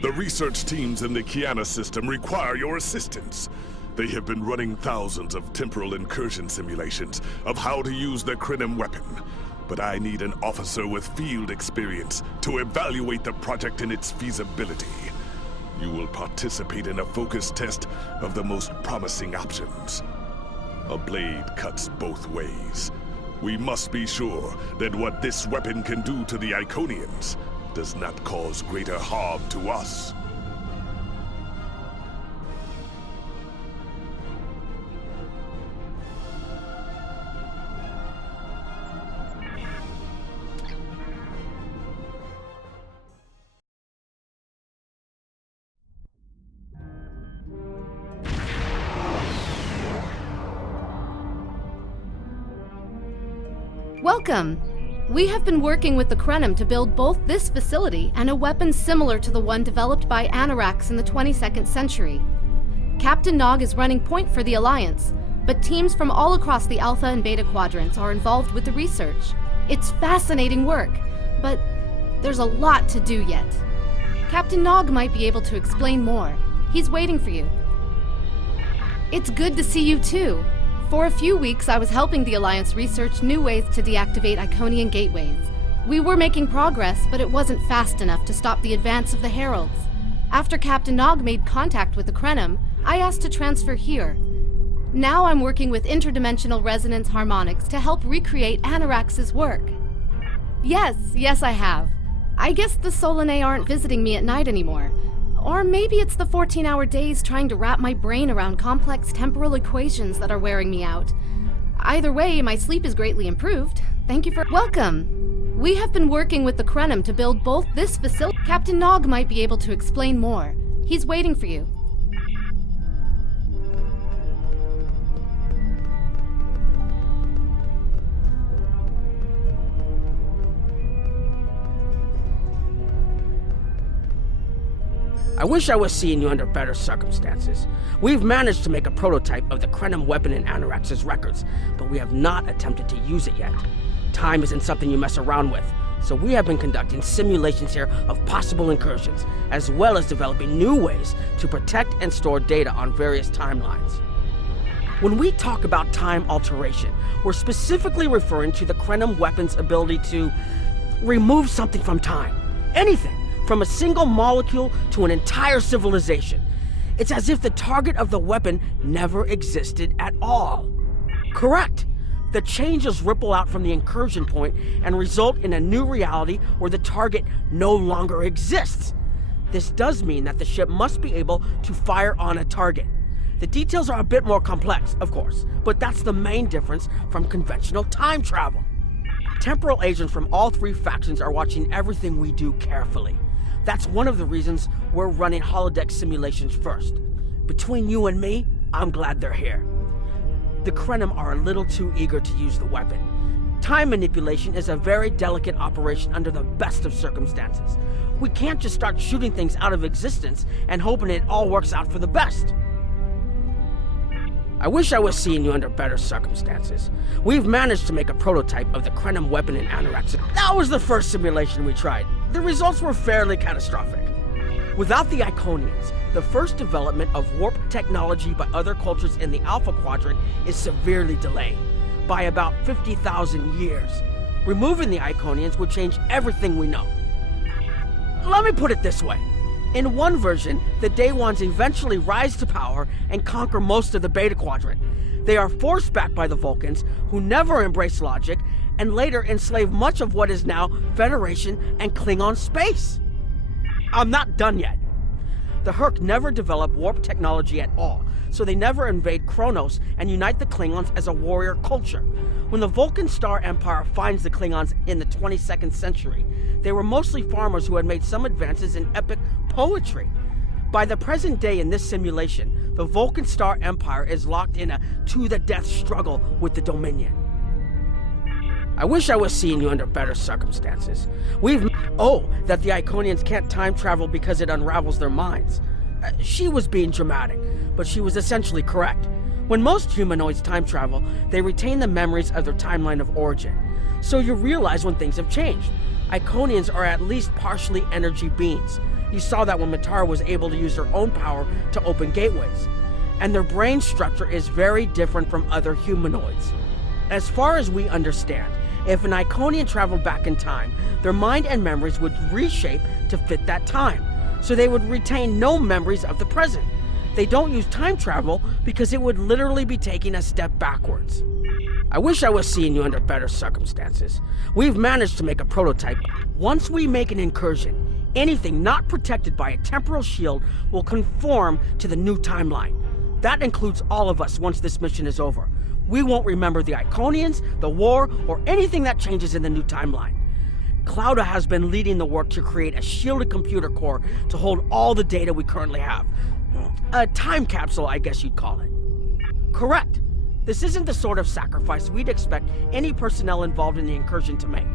The research teams in the Kiana system require your assistance. They have been running thousands of temporal incursion simulations of how to use the Krenim weapon. But I need an officer with field experience to evaluate the project and its feasibility. You will participate in a focus test of the most promising options. A blade cuts both ways. We must be sure that what this weapon can do to the Iconians does not cause greater harm to us. Welcome! We have been working with the Krenim to build both this facility and a weapon similar to the one developed by Anarax in the 22nd century. Captain Nog is running point for the Alliance, but teams from all across the Alpha and Beta quadrants are involved with the research. It's fascinating work, but there's a lot to do yet. Captain Nog might be able to explain more. He's waiting for you. It's good to see you too. For a few weeks, I was helping the Alliance research new ways to deactivate Iconian gateways. We were making progress, but it wasn't fast enough to stop the advance of the Heralds. After Captain Nog made contact with the Krenim, I asked to transfer here. Now I'm working with interdimensional resonance harmonics to help recreate Anarax's work. Yes, I have. I guess the Solanae aren't visiting me at night anymore. Or maybe it's the 14-hour days trying to wrap my brain around complex temporal equations that are wearing me out. Either way, my sleep is greatly improved. Thank you for— Welcome! We have been working with the Krenim to build both this facility— Captain Nog might be able to explain more. He's waiting for you. I wish I was seeing you under better circumstances. We've managed to make a prototype of the Krenim weapon in Anarax's records, but we have not attempted to use it yet. Time isn't something you mess around with, so we have been conducting simulations here of possible incursions, as well as developing new ways to protect and store data on various timelines. When we talk about time alteration, we're specifically referring to the Krenim weapon's ability to remove something from time. Anything. From a single molecule to an entire civilization. It's as if the target of the weapon never existed at all. Correct. The changes ripple out from the incursion point and result in a new reality where the target no longer exists. This does mean that the ship must be able to fire on a target. The details are a bit more complex, of course, but that's the main difference from conventional time travel. Temporal agents from all three factions are watching everything we do carefully. That's one of the reasons we're running holodeck simulations first. Between you and me, I'm glad they're here. The Krenim are a little too eager to use the weapon. Time manipulation is a very delicate operation under the best of circumstances. We can't just start shooting things out of existence and hoping it all works out for the best. I wish I was seeing you under better circumstances. We've managed to make a prototype of the Krenim weapon in Anarax. That was the first simulation we tried. The results were fairly catastrophic. Without the Iconians, the first development of warp technology by other cultures in the Alpha Quadrant is severely delayed, by about 50,000 years. Removing the Iconians would change everything we know. Let me put it this way. In one version, the Day Ones eventually rise to power and conquer most of the Beta Quadrant. They are forced back by the Vulcans, who never embrace logic, and later enslave much of what is now Federation and Klingon space. I'm not done yet. The Herc never develop warp technology at all, so they never invade Kronos and unite the Klingons as a warrior culture. When the Vulcan Star Empire finds the Klingons in the 22nd century, they were mostly farmers who had made some advances in epic poetry. By the present day in this simulation, the Vulcan Star Empire is locked in a to-the-death struggle with the Dominion. I wish I was seeing you under better circumstances. That the Iconians can't time travel because it unravels their minds. She was being dramatic, but she was essentially correct. When most humanoids time travel, they retain the memories of their timeline of origin. So you realize when things have changed. Iconians are at least partially energy beings. He saw that when Matara was able to use her own power to open gateways. And their brain structure is very different from other humanoids. As far as we understand, if an Iconian traveled back in time, their mind and memories would reshape to fit that time, so they would retain no memories of the present. They don't use time travel because it would literally be taking a step backwards. I wish I was seeing you under better circumstances. We've managed to make a prototype. Once we make an incursion, anything not protected by a temporal shield will conform to the new timeline. That includes all of us once this mission is over. We won't remember the Iconians, the war, or anything that changes in the new timeline. Clouda has been leading the work to create a shielded computer core to hold all the data we currently have. A time capsule, I guess you'd call it. Correct. This isn't the sort of sacrifice we'd expect any personnel involved in the incursion to make.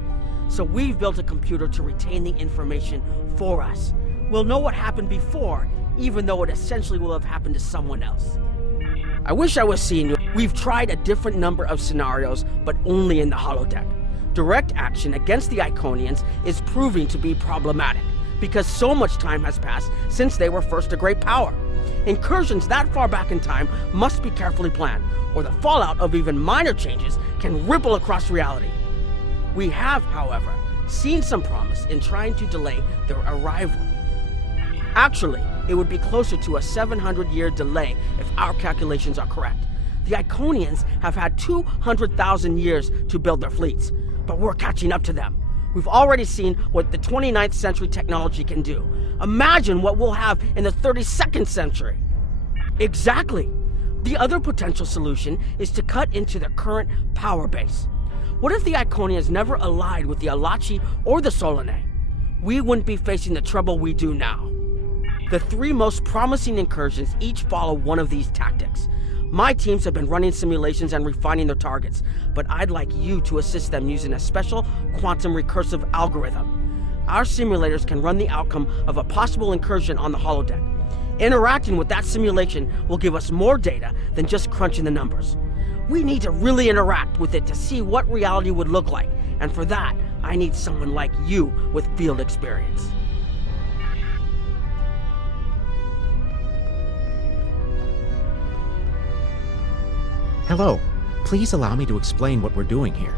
So we've built a computer to retain the information for us. We'll know what happened before, even though it essentially will have happened to someone else. I wish I was seeing you. We've tried a different number of scenarios, but only in the holodeck. Direct action against the Iconians is proving to be problematic, because so much time has passed since they were first a great power. Incursions that far back in time must be carefully planned, or the fallout of even minor changes can ripple across reality. We have, however, seen some promise in trying to delay their arrival. Actually, it would be closer to a 700-year delay if our calculations are correct. The Iconians have had 200,000 years to build their fleets, but we're catching up to them. We've already seen what the 29th century technology can do. Imagine what we'll have in the 32nd century. Exactly. The other potential solution is to cut into their current power base. What if the Iconians never allied with the Alachi or the Solanae? We wouldn't be facing the trouble we do now. The three most promising incursions each follow one of these tactics. My teams have been running simulations and refining their targets, but I'd like you to assist them using a special quantum recursive algorithm. Our simulators can run the outcome of a possible incursion on the holodeck. Interacting with that simulation will give us more data than just crunching the numbers. We need to really interact with it to see what reality would look like, and for that, I need someone like you with field experience. Hello. Please allow me to explain what we're doing here.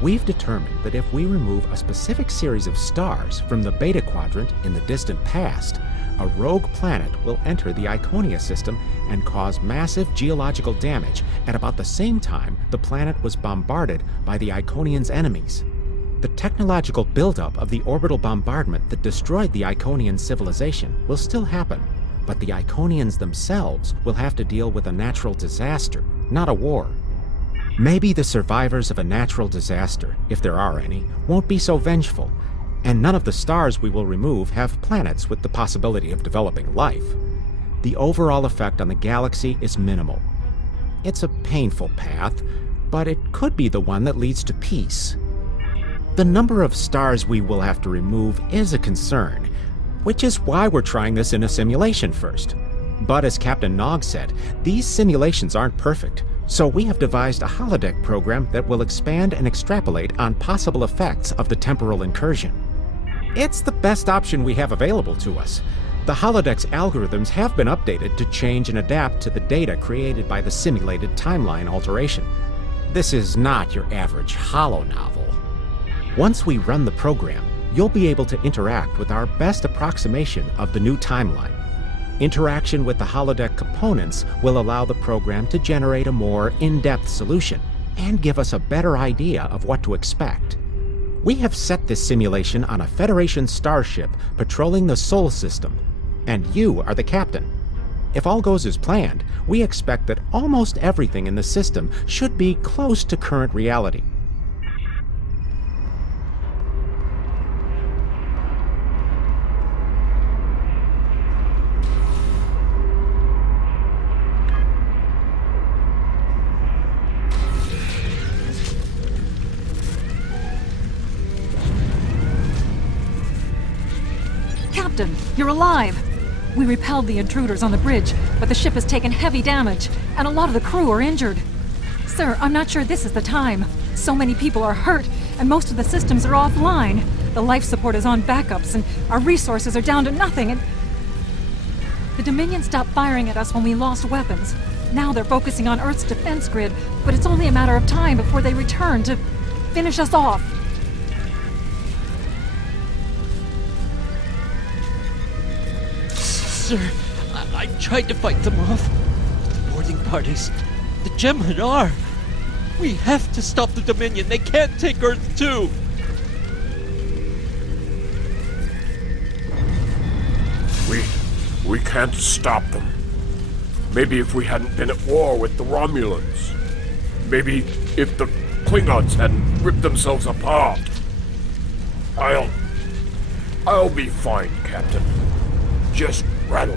We've determined that if we remove a specific series of stars from the Beta Quadrant in the distant past, a rogue planet will enter the Iconia system and cause massive geological damage at about the same time the planet was bombarded by the Iconians' enemies. The technological buildup of the orbital bombardment that destroyed the Iconian civilization will still happen, but the Iconians themselves will have to deal with a natural disaster, not a war. Maybe the survivors of a natural disaster, if there are any, won't be so vengeful, and none of the stars we will remove have planets with the possibility of developing life. The overall effect on the galaxy is minimal. It's a painful path, but it could be the one that leads to peace. The number of stars we will have to remove is a concern, which is why we're trying this in a simulation first. But as Captain Nog said, these simulations aren't perfect, so we have devised a holodeck program that will expand and extrapolate on possible effects of the temporal incursion. It's the best option we have available to us. The holodeck's algorithms have been updated to change and adapt to the data created by the simulated timeline alteration. This is not your average holo novel. Once we run the program, you'll be able to interact with our best approximation of the new timeline. Interaction with the holodeck components will allow the program to generate a more in-depth solution and give us a better idea of what to expect. We have set this simulation on a Federation starship patrolling the Sol system, and you are the captain. If all goes as planned, we expect that almost everything in the system should be close to current reality. Captain, you're alive! We repelled the intruders on the bridge, but the ship has taken heavy damage, and a lot of the crew are injured. Sir, I'm not sure this is the time. So many people are hurt, and most of the systems are offline. The life support is on backups, and our resources are down to nothing, and... The Dominion stopped firing at us when we lost weapons. Now they're focusing on Earth's defense grid, but it's only a matter of time before they return to finish us off. Sir, I tried to fight them off. The boarding parties, the Jem'Hadar. We have to stop the Dominion. They can't take Earth too. We can't stop them. Maybe if we hadn't been at war with the Romulans. Maybe if the Klingons hadn't ripped themselves apart. I'll be fine, Captain. Just rattle.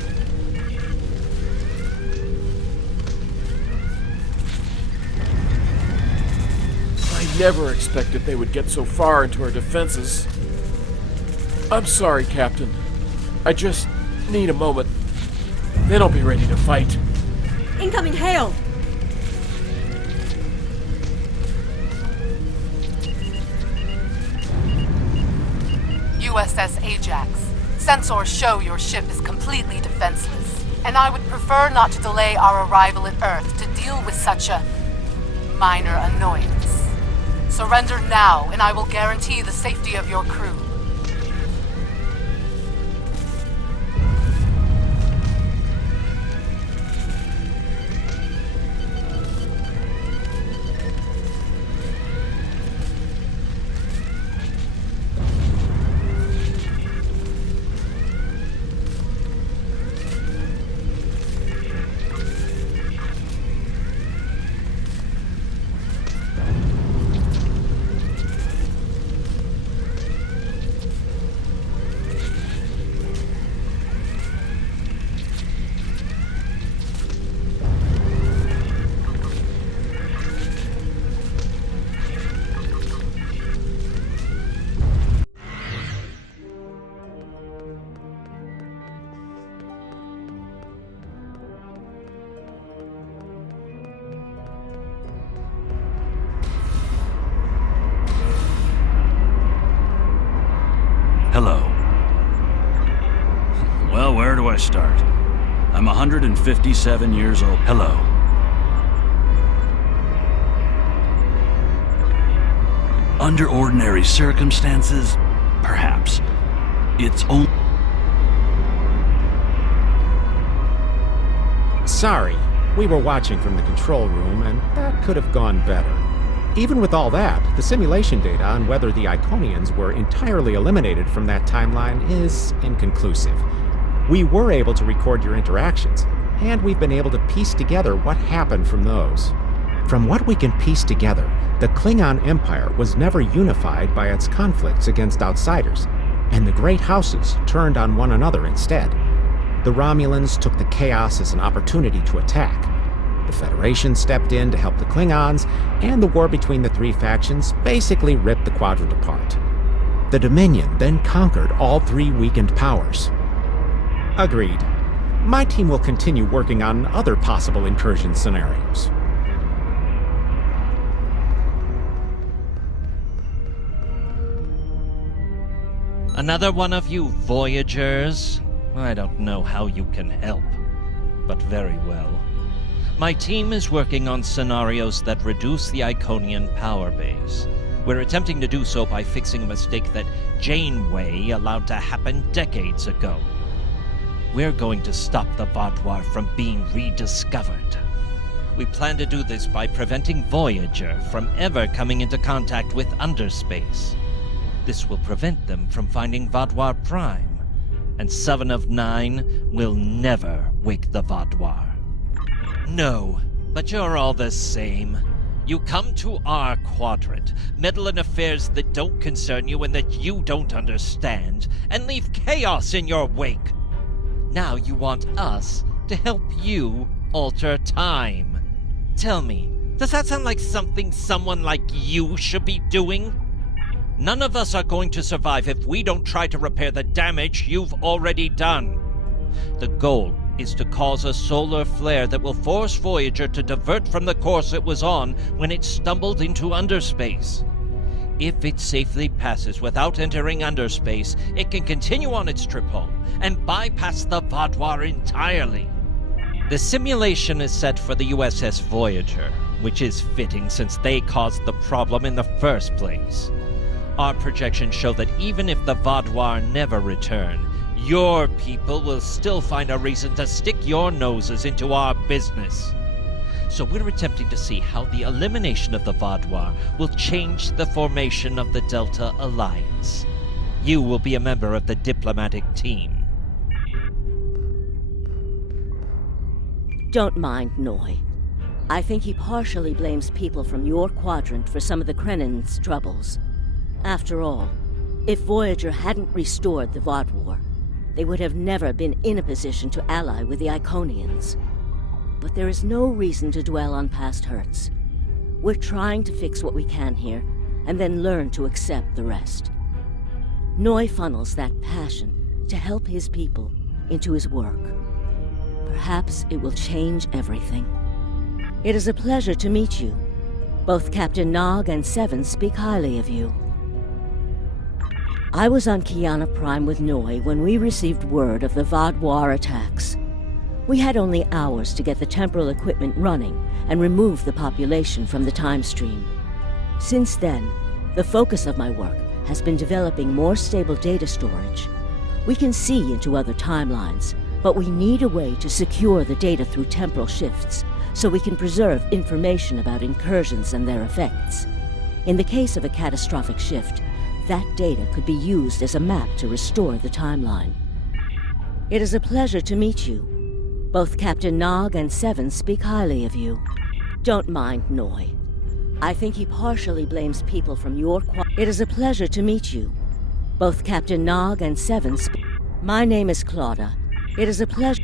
I never expected they would get so far into our defenses. I'm sorry, Captain. I just need a moment. Then I'll be ready to fight. Incoming hail! USS Ajax. Sensors show your ship is completely defenseless, and I would prefer not to delay our arrival at Earth to deal with such a minor annoyance. Surrender now, and I will guarantee the safety of your crew. Hello. Well, where do I start? I'm 157 years old. Hello. Under ordinary circumstances, perhaps. It's only... Sorry, we were watching from the control room, and that could have gone better. Even with all that, the simulation data on whether the Iconians were entirely eliminated from that timeline is inconclusive. We were able to record your interactions, and we've been able to piece together what happened from those. From what we can piece together, the Klingon Empire was never unified by its conflicts against outsiders, and the great houses turned on one another instead. The Romulans took the chaos as an opportunity to attack. The Federation stepped in to help the Klingons, and the war between the three factions basically ripped the quadrant apart. The Dominion then conquered all three weakened powers. Agreed. My team will continue working on other possible incursion scenarios. Another one of you Voyagers? I don't know how you can help, but very well. My team is working on scenarios that reduce the Iconian power base. We're attempting to do so by fixing a mistake that Janeway allowed to happen decades ago. We're going to stop the Vaadwaur from being rediscovered. We plan to do this by preventing Voyager from ever coming into contact with underspace. This will prevent them from finding Vaadwaur Prime, and 7 of 9 will never wake the Vaadwaur. No, but you're all the same. You come to our quadrant, meddle in affairs that don't concern you and that you don't understand, and leave chaos in your wake. Now you want us to help you alter time. Tell me, does that sound like something someone like you should be doing? None of us are going to survive if we don't try to repair the damage you've already done. The goal is to cause a solar flare that will force Voyager to divert from the course it was on when it stumbled into underspace. If it safely passes without entering underspace, it can continue on its trip home and bypass the Vaadwaur entirely. The simulation is set for the USS Voyager, which is fitting since they caused the problem in the first place. Our projections show that even if the Vaadwaur never return, your people will still find a reason to stick your noses into our business. So we're attempting to see how the elimination of the Vaadwaur will change the formation of the Delta Alliance. You will be a member of the diplomatic team. Don't mind Noi. I think he partially blames people from your quadrant for some of the Krennin's troubles. After all, if Voyager hadn't restored the Vaadwaur, they would have never been in a position to ally with the Iconians. But there is no reason to dwell on past hurts. We're trying to fix what we can here, and then learn to accept the rest. Noi funnels that passion to help his people into his work. Perhaps it will change everything. It is a pleasure to meet you. Both Captain Nog and Seven speak highly of you. I was on Kiana Prime with Noi when we received word of the Vaadwaur attacks. We had only hours to get the temporal equipment running and remove the population from the time stream. Since then, the focus of my work has been developing more stable data storage. We can see into other timelines, but we need a way to secure the data through temporal shifts so we can preserve information about incursions and their effects. In the case of a catastrophic shift, that data could be used as a map to restore the timeline. It is a pleasure to meet you. Both Captain Nog and Seven speak highly of you. Don't mind Noi. I think he partially blames people from your It is a pleasure to meet you. Both Captain Nog and Seven speak. My name is Claudia. It is a pleasure.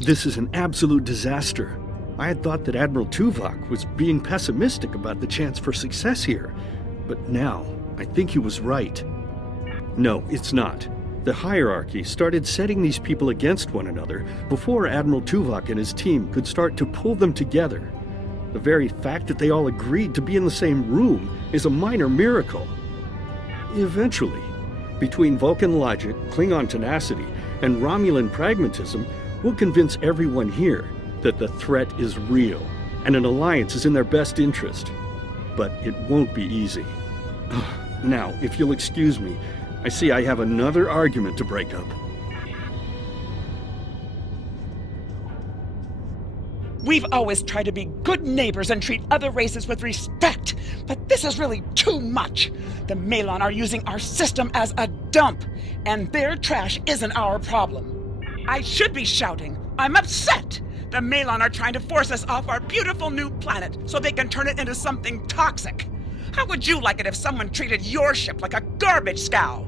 This is an absolute disaster. I had thought that Admiral Tuvok was being pessimistic about the chance for success here, but now I think he was right. No, it's not. The hierarchy started setting these people against one another before Admiral Tuvok and his team could start to pull them together. The very fact that they all agreed to be in the same room is a minor miracle. Eventually, between Vulcan logic, Klingon tenacity, and Romulan pragmatism, we'll convince everyone here that the threat is real and an alliance is in their best interest. But it won't be easy. Now, if you'll excuse me, I see I have another argument to break up. We've always tried to be good neighbors and treat other races with respect, but this is really too much. The Malon are using our system as a dump, and their trash isn't our problem. I should be shouting. I'm upset. The Malon are trying to force us off our beautiful new planet so they can turn it into something toxic. How would you like it if someone treated your ship like a garbage scow?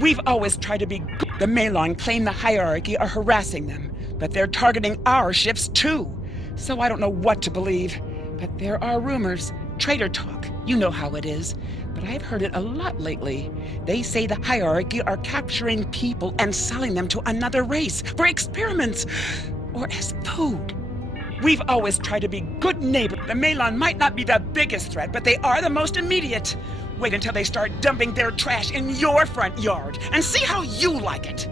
We've always tried to be good. The Malon claim the hierarchy are harassing them, but they're targeting our ships too. So I don't know what to believe. But there are rumors, traitor talk, you know how it is. But I've heard it a lot lately. They say the hierarchy are capturing people and selling them to another race for experiments or as food. We've always tried to be good neighbors. The Malon might not be the biggest threat, but they are the most immediate. Wait until they start dumping their trash in your front yard and see how you like it.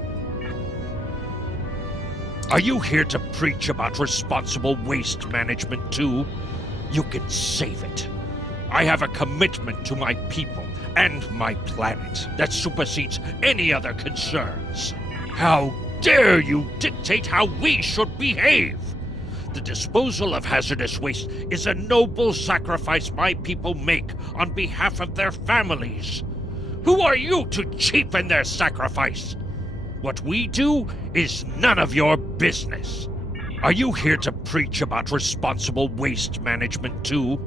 Are you here to preach about responsible waste management too? You can save it. I have a commitment to my people and my planet that supersedes any other concerns. How dare you dictate how we should behave? The disposal of hazardous waste is a noble sacrifice my people make on behalf of their families. Who are you to cheapen their sacrifice? What we do is none of your business. Are you here to preach about responsible waste management too?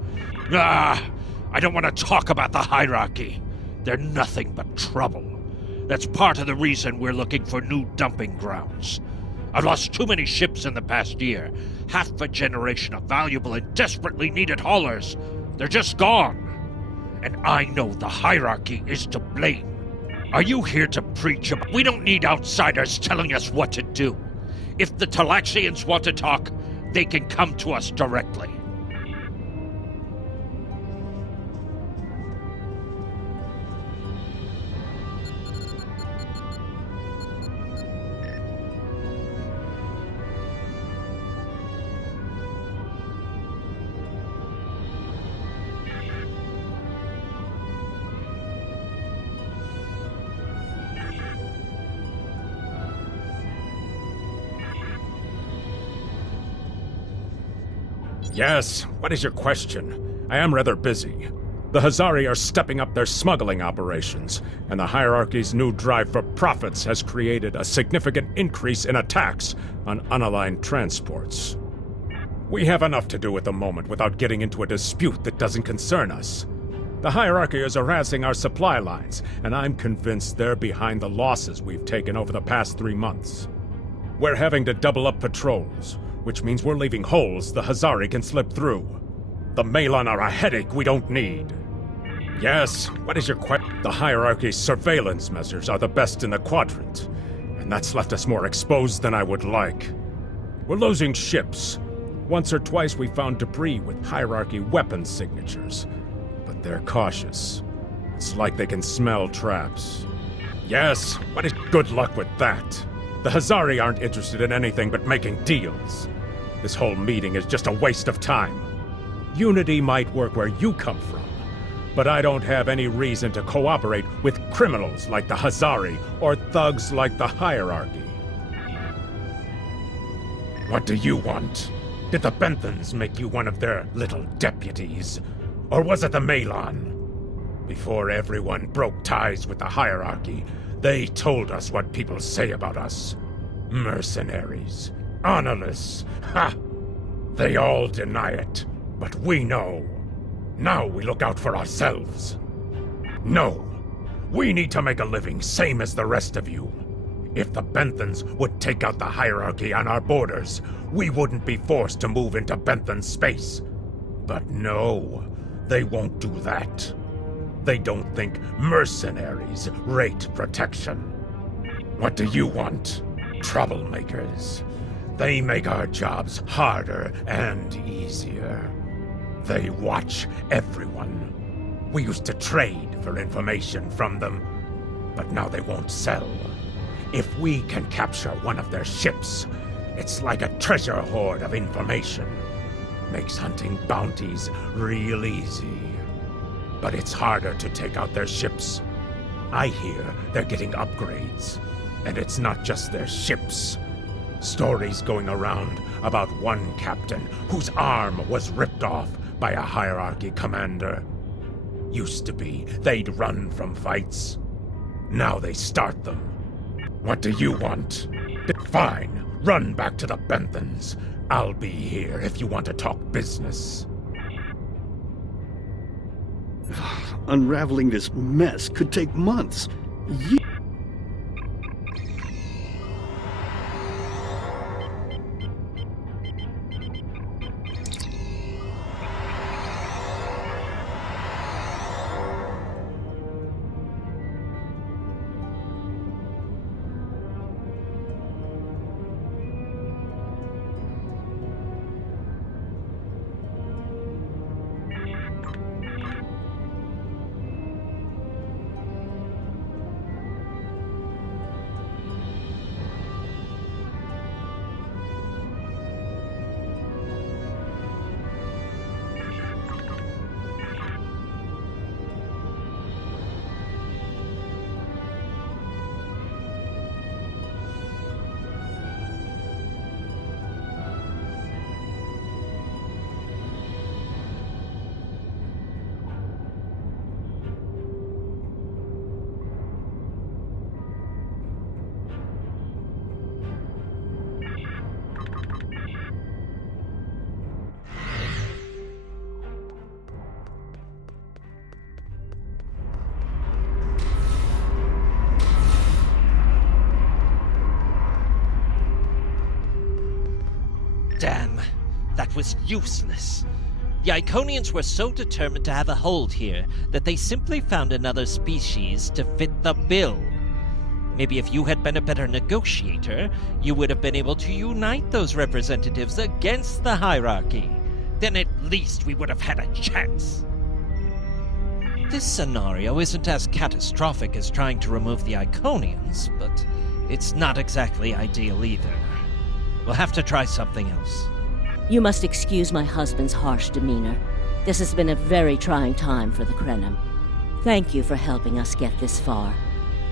I don't want to talk about the hierarchy. They're nothing but trouble. That's part of the reason we're looking for new dumping grounds. I've lost too many ships in the past year. Half a generation of valuable and desperately needed haulers. They're just gone. And I know the hierarchy is to blame. Are you here to preach about... We don't need outsiders telling us what to do. If the Talaxians want to talk, they can come to us directly. Yes, what is your question? I am rather busy. The Hazari are stepping up their smuggling operations, and the hierarchy's new drive for profits has created a significant increase in attacks on unaligned transports. We have enough to do at the moment without getting into a dispute that doesn't concern us. The hierarchy is harassing our supply lines, and I'm convinced they're behind the losses we've taken over the past 3 months. We're having to double up patrols, which means we're leaving holes the Hazari can slip through. The Malon are a headache we don't need. Yes, what is your question? The hierarchy's surveillance measures are the best in the quadrant, and that's left us more exposed than I would like. We're losing ships. Once or twice we found debris with hierarchy weapon signatures, but they're cautious. It's like they can smell traps. Yes, what is good luck with that? The Hazari aren't interested in anything but making deals. This whole meeting is just a waste of time. Unity might work where you come from, but I don't have any reason to cooperate with criminals like the Hazari or thugs like the hierarchy. What do you want? Did the Benthans make you one of their little deputies? Or was it the Malon? Before everyone broke ties with the hierarchy, they told us what people say about us. Mercenaries. Honorless. Ha! They all deny it, but we know. Now we look out for ourselves. No. We need to make a living, same as the rest of you. If the Benthans would take out the hierarchy on our borders, we wouldn't be forced to move into Benthan space. But no, they won't do that. They don't think mercenaries rate protection. What do you want? Troublemakers. They make our jobs harder and easier. They watch everyone. We used to trade for information from them, but now they won't sell. If we can capture one of their ships, it's like a treasure hoard of information. Makes hunting bounties real easy. But it's harder to take out their ships. I hear they're getting upgrades. And it's not just their ships. Stories going around about one captain whose arm was ripped off by a hierarchy commander. Used to be they'd run from fights. Now they start them. What do you want? Fine, run back to the Benthans. I'll be here if you want to talk business. Unraveling this mess could take months. Damn, that was useless. The Iconians were so determined to have a hold here that they simply found another species to fit the bill. Maybe if you had been a better negotiator, you would have been able to unite those representatives against the hierarchy. Then at least we would have had a chance. This scenario isn't as catastrophic as trying to remove the Iconians, but it's not exactly ideal either. We'll have to try something else. You must excuse my husband's harsh demeanor. This has been a very trying time for the Krenim. Thank you for helping us get this far.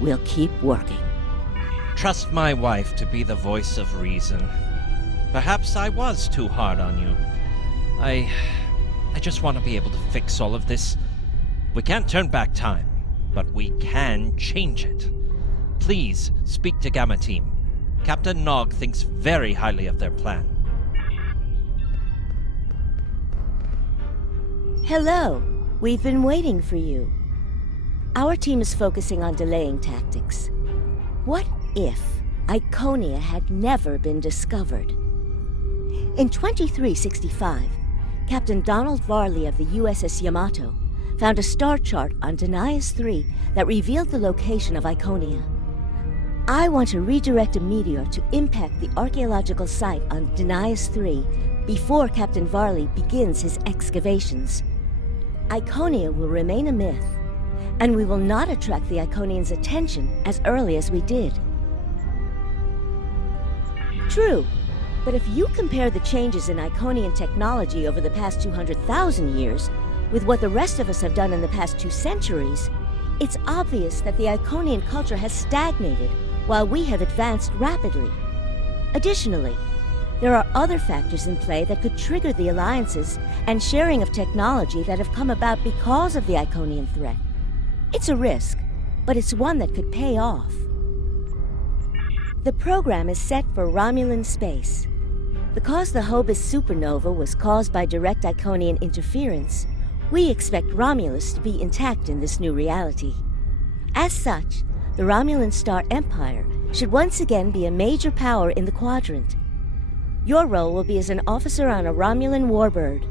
We'll keep working. Trust my wife to be the voice of reason. Perhaps I was too hard on you. I just want to be able to fix all of this. We can't turn back time, but we can change it. Please speak to Gamma Team. Captain Nog thinks very highly of their plan. Hello. We've been waiting for you. Our team is focusing on delaying tactics. What if Iconia had never been discovered? In 2365, Captain Donald Varley of the USS Yamato found a star chart on Denias 3 that revealed the location of Iconia. I want to redirect a meteor to impact the archaeological site on Denias 3 before Captain Varley begins his excavations. Iconia will remain a myth, and we will not attract the Iconians' attention as early as we did. True, but if you compare the changes in Iconian technology over the past 200,000 years with what the rest of us have done in the past 2 centuries, it's obvious that the Iconian culture has stagnated while we have advanced rapidly. Additionally, there are other factors in play that could trigger the alliances and sharing of technology that have come about because of the Iconian threat. It's a risk, but it's one that could pay off. The program is set for Romulan space. Because the Hobus supernova was caused by direct Iconian interference, we expect Romulus to be intact in this new reality. As such, the Romulan Star Empire should once again be a major power in the quadrant. Your role will be as an officer on a Romulan warbird.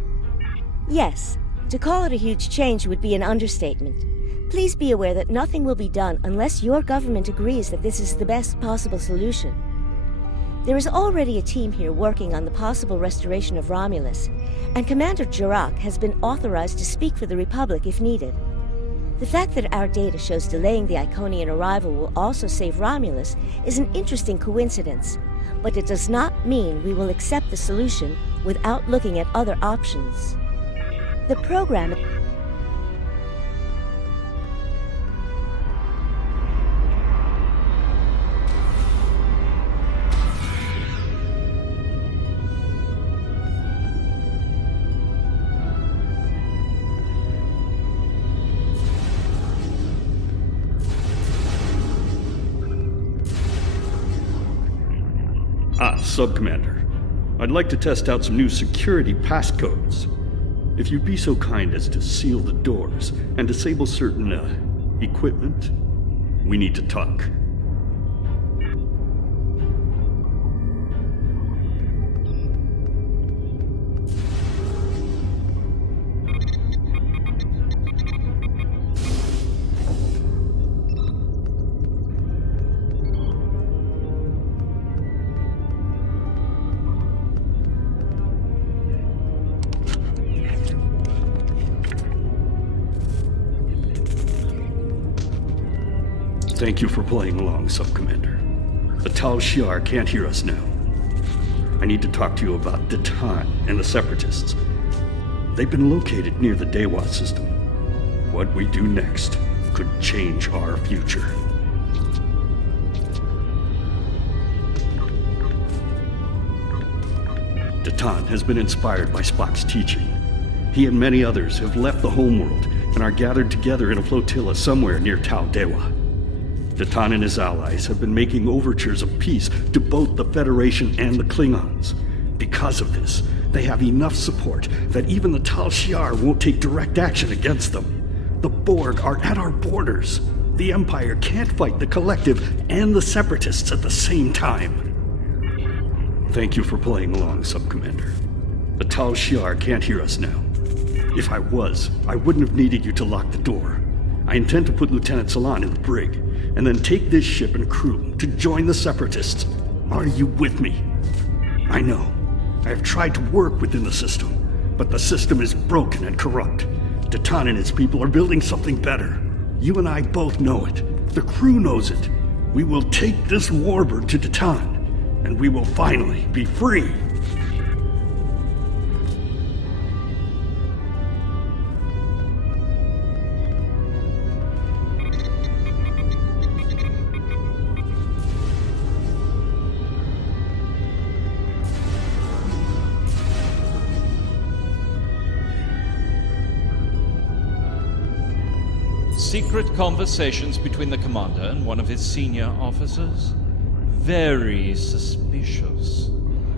Yes, to call it a huge change would be an understatement. Please be aware that nothing will be done unless your government agrees that this is the best possible solution. There is already a team here working on the possible restoration of Romulus, and Commander Jirak has been authorized to speak for the Republic if needed. The fact that our data shows delaying the Iconian arrival will also save Romulus is an interesting coincidence, but it does not mean we will accept the solution without looking at other options. The program... Sub-Commander. I'd like to test out some new security passcodes. If you'd be so kind as to seal the doors and disable certain, equipment, we need to talk. Thank you for playing along, Sub-Commander. The Tal Shiar can't hear us now. I need to talk to you about Datan and the Separatists. They've been located near the Dewa system. What we do next could change our future. Datan has been inspired by Spock's teaching. He and many others have left the homeworld and are gathered together in a flotilla somewhere near Tal Dewa. Datan and his allies have been making overtures of peace to both the Federation and the Klingons. Because of this, they have enough support that even the Tal Shiar won't take direct action against them. The Borg are at our borders. The Empire can't fight the Collective and the Separatists at the same time. Thank you for playing along, Sub-Commander. The Tal Shiar can't hear us now. If I was, I wouldn't have needed you to lock the door. I intend to put Lieutenant Salon in the brig, and then take this ship and crew to join the Separatists. Are you with me? I know. I have tried to work within the system, but the system is broken and corrupt. Datan and his people are building something better. You and I both know it. The crew knows it. We will take this warbird to Datan, and we will finally be free. Secret conversations between the commander and one of his senior officers? Very suspicious.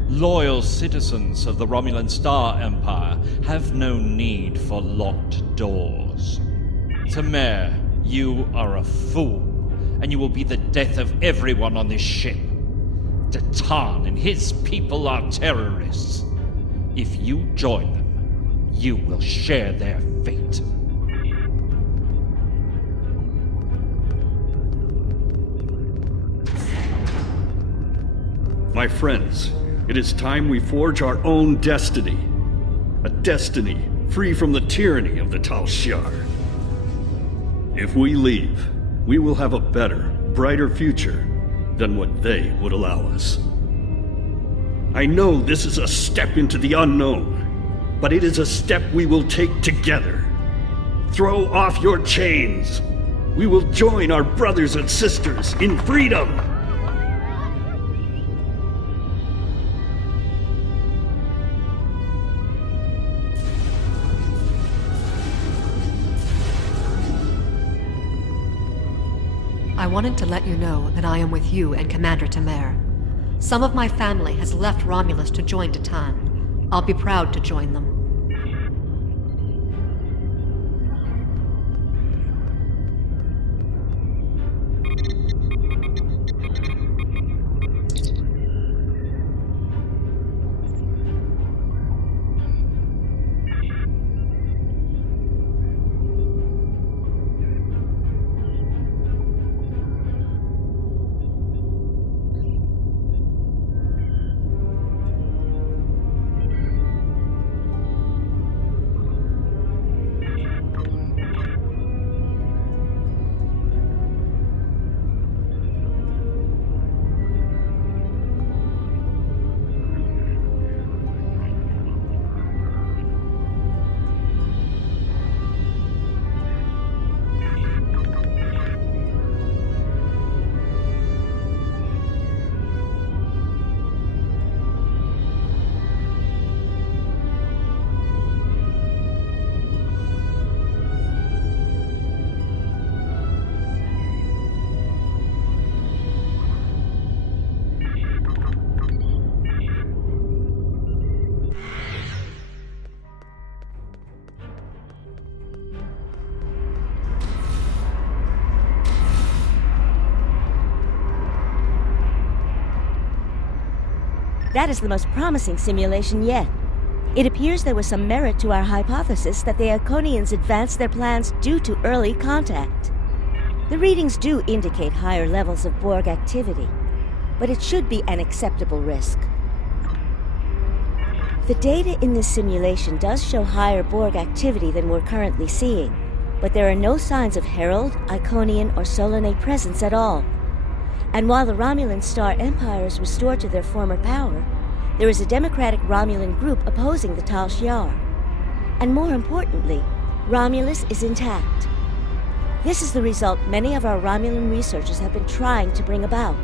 Loyal citizens of the Romulan Star Empire have no need for locked doors. Temer, you are a fool, and you will be the death of everyone on this ship. Datan and his people are terrorists. If you join them, you will share their fate. My friends, it is time we forge our own destiny. A destiny free from the tyranny of the Tal Shiar. If we leave, we will have a better, brighter future than what they would allow us. I know this is a step into the unknown, but it is a step we will take together. Throw off your chains. We will join our brothers and sisters in freedom. I wanted to let you know that I am with you and Commander Temer. Some of my family has left Romulus to join Datan. I'll be proud to join them. That is the most promising simulation yet. It appears there was some merit to our hypothesis that the Iconians advanced their plans due to early contact. The readings do indicate higher levels of Borg activity, but it should be an acceptable risk. The data in this simulation does show higher Borg activity than we're currently seeing, but there are no signs of Herald, Iconian, or Solanae presence at all. And while the Romulan Star Empire is restored to their former power, there is a democratic Romulan group opposing the Tal Shiar. And more importantly, Romulus is intact. This is the result many of our Romulan researchers have been trying to bring about.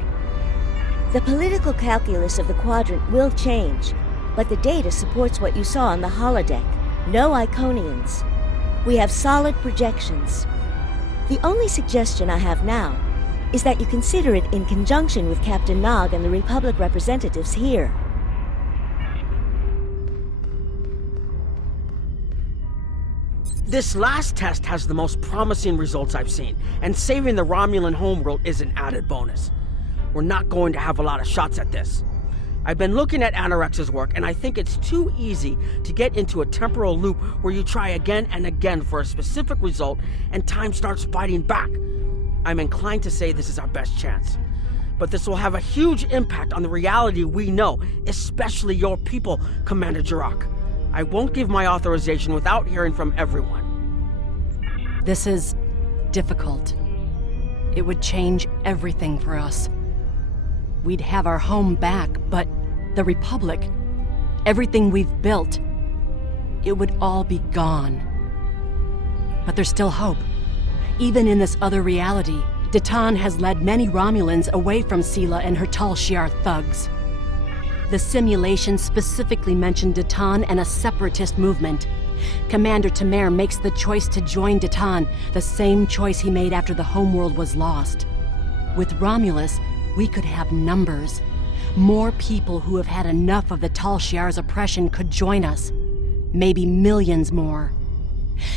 The political calculus of the Quadrant will change, but the data supports what you saw on the holodeck. No Iconians. We have solid projections. The only suggestion I have now is that you consider it in conjunction with Captain Nog and the Republic representatives here. This last test has the most promising results I've seen, and saving the Romulan homeworld is an added bonus. We're not going to have a lot of shots at this. I've been looking at Anorax's work, and I think it's too easy to get into a temporal loop where you try again and again for a specific result, and time starts fighting back. I'm inclined to say this is our best chance. But this will have a huge impact on the reality we know, especially your people, Commander Jirok. I won't give my authorization without hearing from everyone. This is difficult. It would change everything for us. We'd have our home back, but the Republic, everything we've built, it would all be gone. But there's still hope. Even in this other reality, Datan has led many Romulans away from Sela and her Tal Shiar thugs. The simulation specifically mentioned Datan and a separatist movement. Commander Temer makes the choice to join Datan, the same choice he made after the homeworld was lost. With Romulus, we could have numbers. More people who have had enough of the Tal Shiar's oppression could join us. Maybe millions more.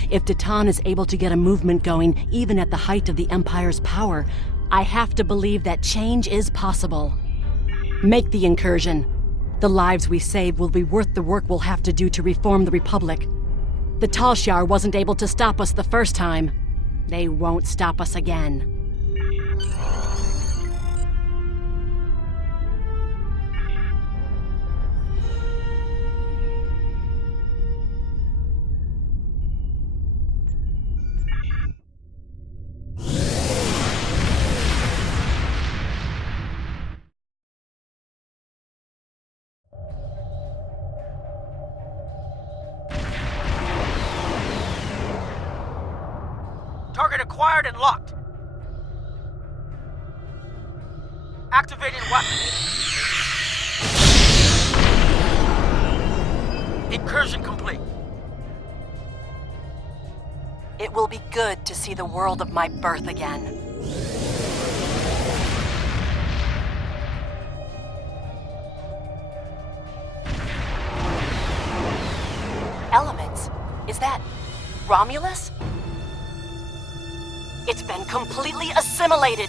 If Datan is able to get a movement going, even at the height of the Empire's power, I have to believe that change is possible. Make the incursion. The lives we save will be worth the work we'll have to do to reform the Republic. The Tal Shiar wasn't able to stop us the first time. They won't stop us again. Target acquired and locked. Activating weapon. Incursion complete. It will be good to see the world of my birth again. Elements? Is that Romulus? It's been completely assimilated.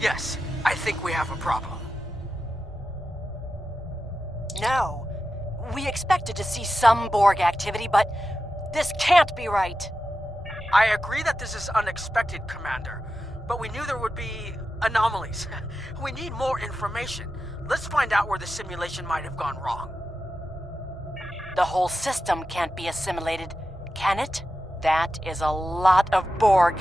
Yes, I think we have a problem. No. We expected to see some Borg activity, but this can't be right. I agree that this is unexpected, Commander, but we knew there would be anomalies. We need more information. Let's find out where the simulation might have gone wrong. The whole system can't be assimilated, can it? That is a lot of Borg.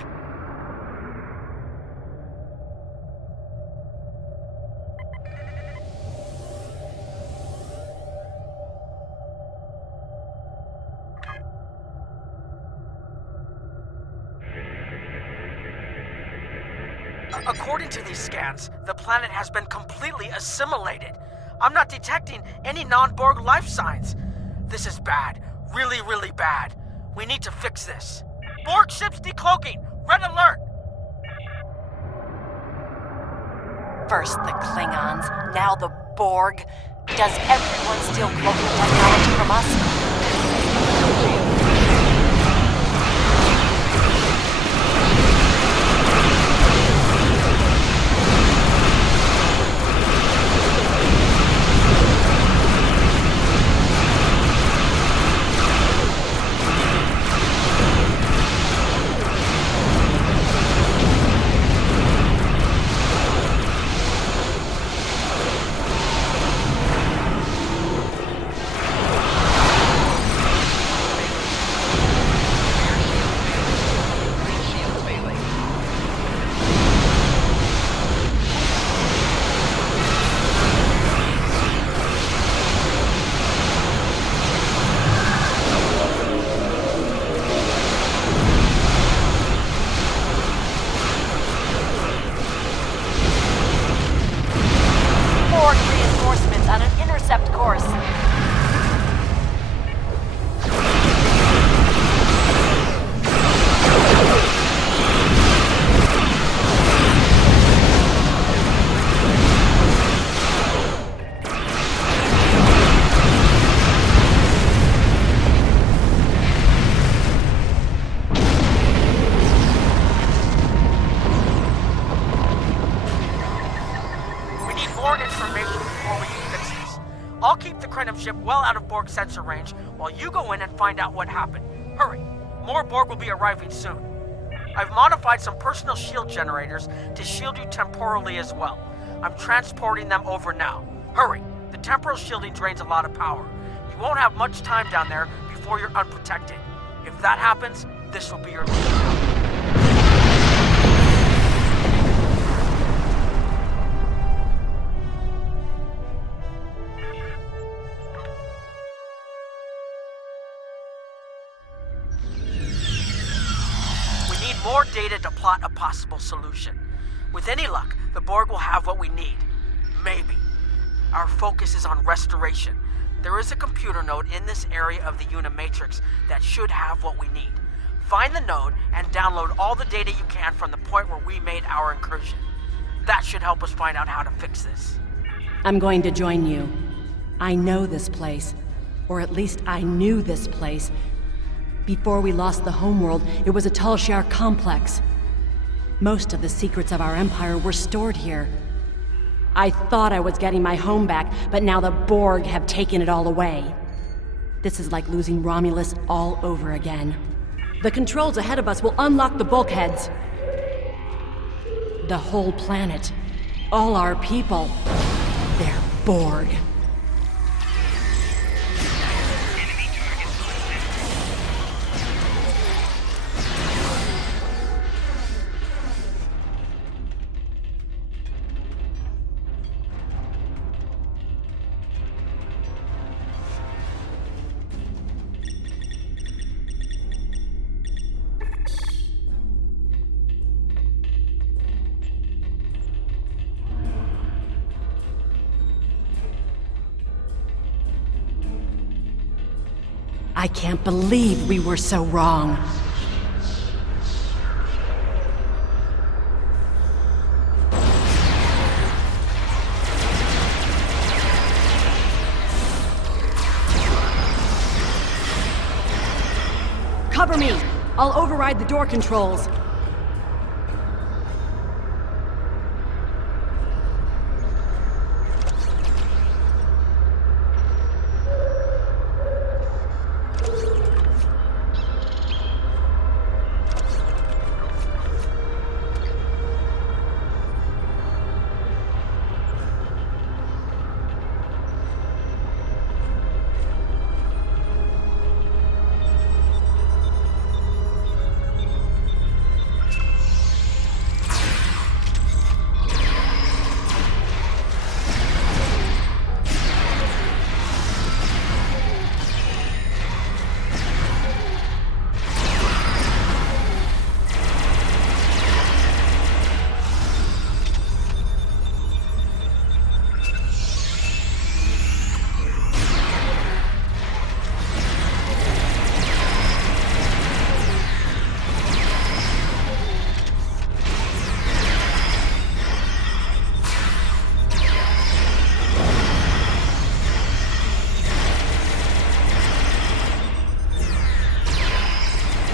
According to these scans, the planet has been completely assimilated. I'm not detecting any non-Borg life signs. This is bad. Really, really bad. We need to fix this. Borg ships decloaking! Red alert! First the Klingons, now the Borg. Does everyone steal cloaking technology from us? more information before we can fix this. I'll keep the Krenim ship well out of Borg sensor range while you go in and find out what happened. Hurry. More Borg will be arriving soon. I've modified some personal shield generators to shield you temporally as well. I'm transporting them over now. Hurry. The temporal shielding drains a lot of power. You won't have much time down there before you're unprotected. If that happens, this will be your lead. More data to plot a possible solution. With any luck, the Borg will have what we need. Maybe. Our focus is on restoration. There is a computer node in this area of the Unimatrix that should have what we need. Find the node and download all the data you can from the point where we made our incursion. That should help us find out how to fix this. I'm going to join you. I know this place. Or at least I knew this place. Before we lost the homeworld, it was a Talshar complex. Most of the secrets of our empire were stored here. I thought I was getting my home back, but now the Borg have taken it all away. This is like losing Romulus all over again. The controls ahead of us will unlock the bulkheads. The whole planet. All our people. They're Borg. I can't believe we were so wrong. Cover me! I'll override the door controls.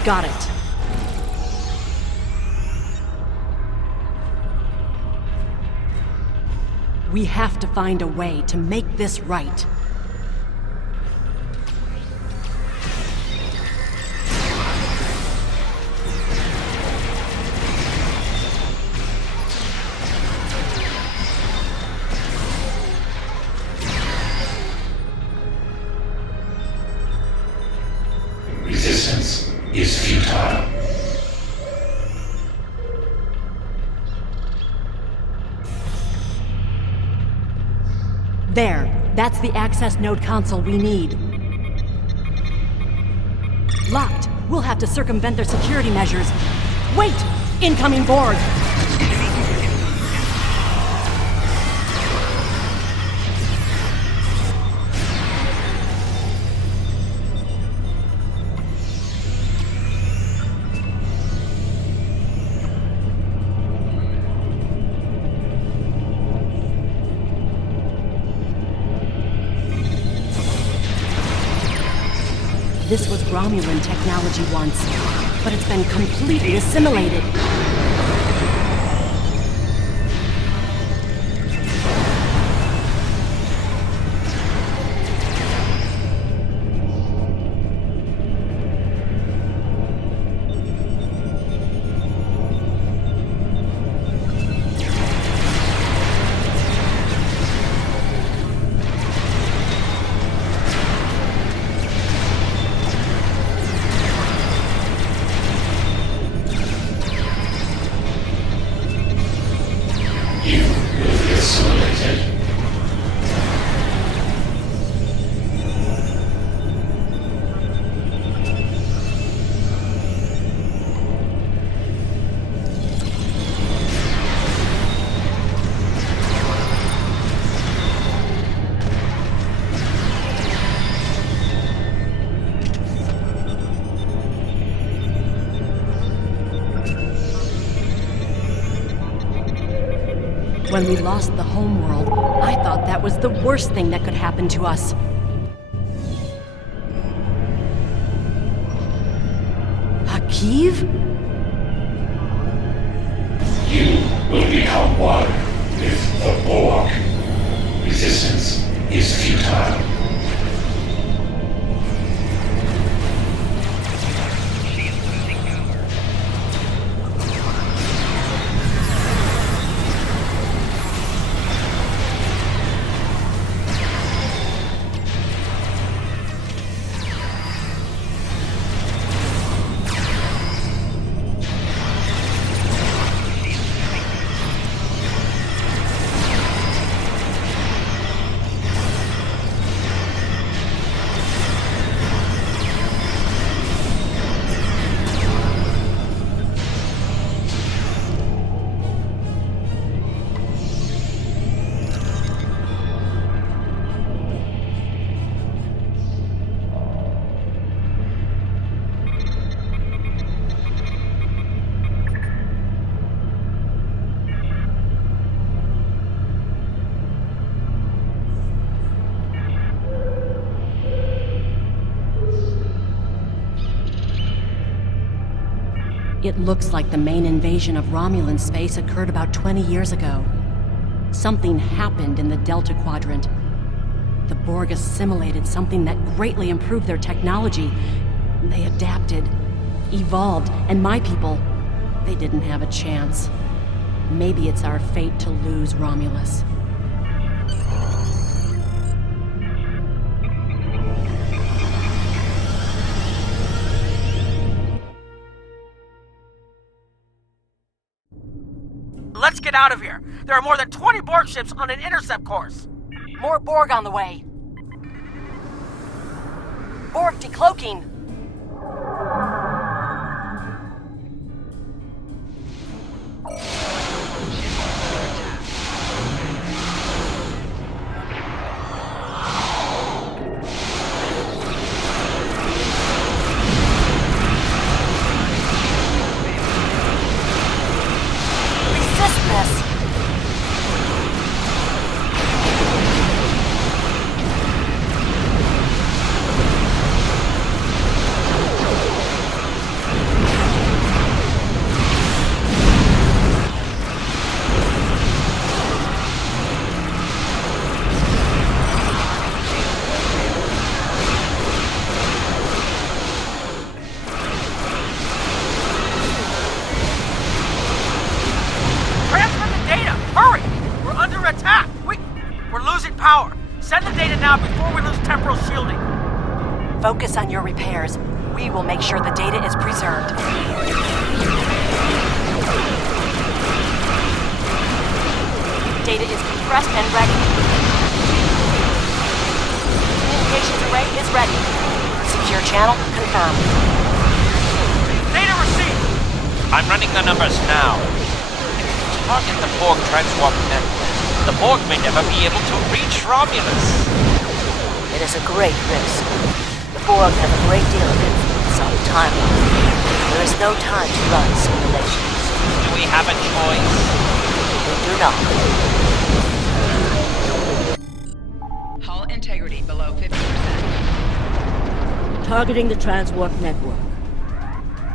Got it. We have to find a way to make this right. Resistance is futile. There. That's the access node console we need. Locked. We'll have to circumvent their security measures. Wait! Incoming Borg! This was Romulan technology once, but it's been completely assimilated. assimilated. When we lost the homeworld, I thought that was the worst thing that could happen to us. Hakiv? You will become one with the Borg. Resistance is futile. It looks like the main invasion of Romulan space occurred about 20 years ago. Something happened in the Delta Quadrant. The Borg assimilated something that greatly improved their technology. They adapted, evolved, and my people, they didn't have a chance. Maybe it's our fate to lose Romulus. Let's get out of here. There are more than 20 Borg ships on an intercept course. More Borg on the way. Borg decloaking. Focus on your repairs. We will make sure the data is preserved. Data is compressed and ready. Communications array is ready. Secure channel confirmed. Data received! I'm running the numbers now. If you target the Borg transwarp network, the Borg may never be able to reach Romulus. It is a great risk. The Borg have a great deal of influence on the timeline. There is no time to run simulations. Do we have a choice? We do not. Hull integrity below 50%. Targeting the transwarp network.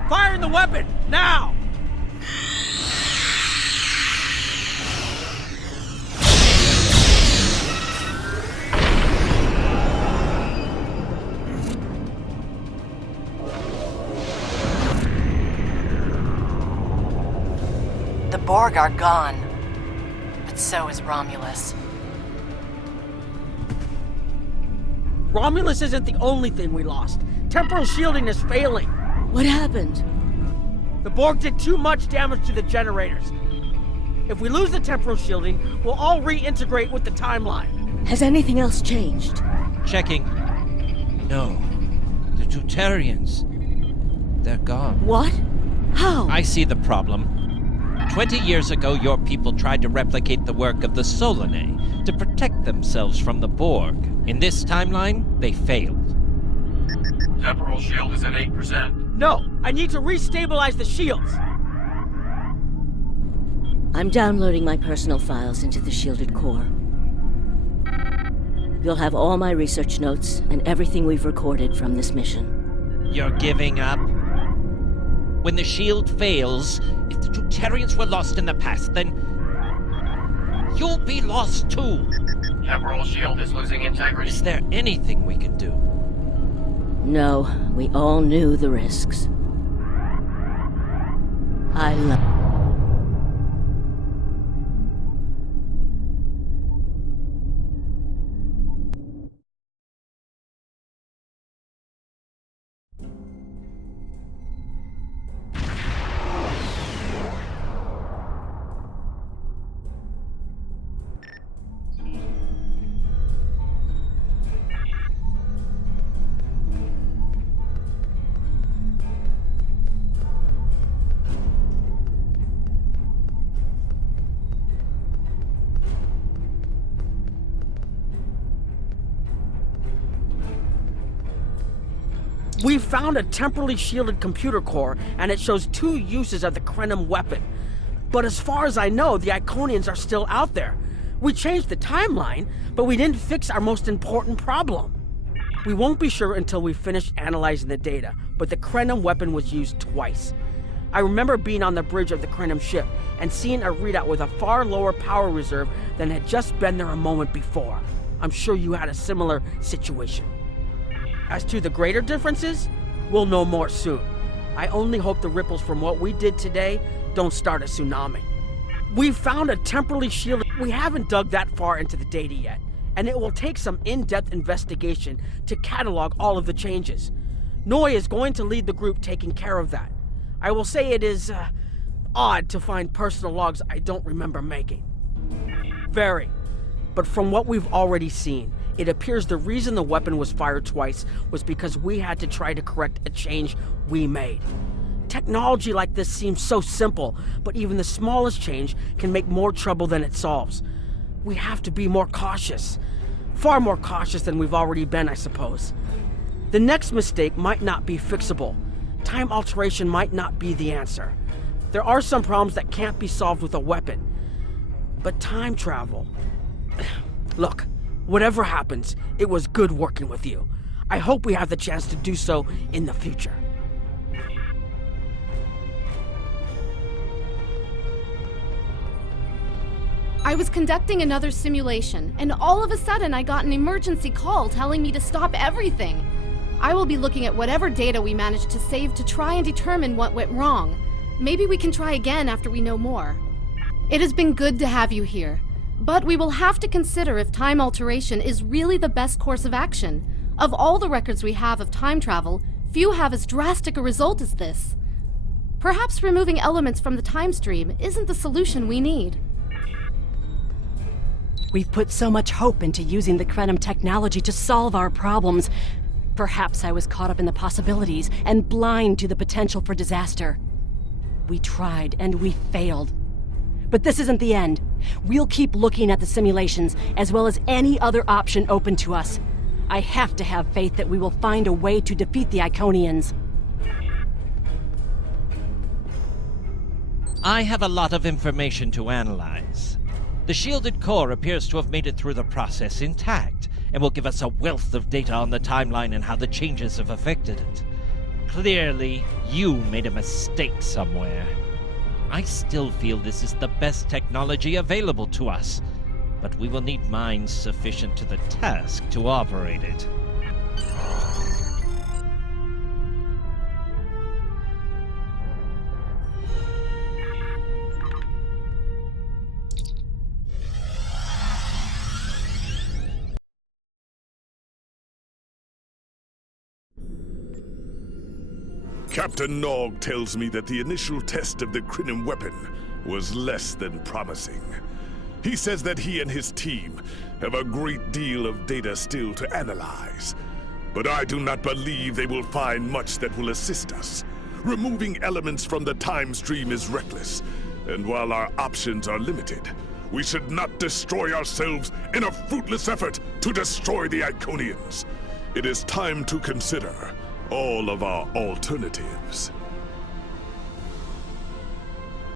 Fire in the weapon! Now! The Borg are gone, but so is Romulus. Romulus isn't the only thing we lost. Temporal shielding is failing. What happened? The Borg did too much damage to the generators. If we lose the temporal shielding, we'll all reintegrate with the timeline. Has anything else changed? Checking. No. The Tutarians. They're gone. What? How? I see the problem. 20 years ago, your people tried to replicate the work of the Solanae to protect themselves from the Borg. In this timeline, they failed. Temporal shield is at 8%. No, I need to restabilize the shields. I'm downloading my personal files into the shielded core. You'll have all my research notes and everything we've recorded from this mission. You're giving up? When the shield fails, if the Tutarians were lost in the past, then you'll be lost too. Temporal shield is losing integrity. Is there anything we can do? No, we all knew the risks. I love... We found a temporally shielded computer core, and it shows 2 uses of the Krenim weapon. But as far as I know, the Iconians are still out there. We changed the timeline, but we didn't fix our most important problem. We won't be sure until we finish analyzing the data, but the Krenim weapon was used twice. I remember being on the bridge of the Krenim ship and seeing a readout with a far lower power reserve than had just been there a moment before. I'm sure you had a similar situation. As to the greater differences, we'll know more soon. I only hope the ripples from what we did today don't start a tsunami. We've found a temporally shielded... We haven't dug that far into the data yet, and it will take some in-depth investigation to catalog all of the changes. Noi is going to lead the group taking care of that. I will say it is, odd to find personal logs I don't remember making. Very. But from what we've already seen, it appears the reason the weapon was fired twice was because we had to try to correct a change we made. Technology like this seems so simple, but even the smallest change can make more trouble than it solves. We have to be more cautious. Far more cautious than we've already been, I suppose. The next mistake might not be fixable. Time alteration might not be the answer. There are some problems that can't be solved with a weapon. But time travel... Look, whatever happens, it was good working with you. I hope we have the chance to do so in the future. I was conducting another simulation, and all of a sudden I got an emergency call telling me to stop everything. I will be looking at whatever data we managed to save to try and determine what went wrong. Maybe we can try again after we know more. It has been good to have you here. But we will have to consider if time alteration is really the best course of action. Of all the records we have of time travel, few have as drastic a result as this. Perhaps removing elements from the time stream isn't the solution we need. We've put so much hope into using the Krenim technology to solve our problems. Perhaps I was caught up in the possibilities and blind to the potential for disaster. We tried and we failed. But this isn't the end. We'll keep looking at the simulations, as well as any other option open to us. I have to have faith that we will find a way to defeat the Iconians. I have a lot of information to analyze. The shielded core appears to have made it through the process intact, and will give us a wealth of data on the timeline and how the changes have affected it. Clearly, you made a mistake somewhere. I still feel this is the best technology available to us, but we will need minds sufficient to the task to operate it. Captain Nog tells me that the initial test of the Krenim weapon was less than promising. He says that he and his team have a great deal of data still to analyze. But I do not believe they will find much that will assist us. Removing elements from the time stream is reckless, and while our options are limited, we should not destroy ourselves in a fruitless effort to destroy the Iconians. It is time to consider all of our alternatives.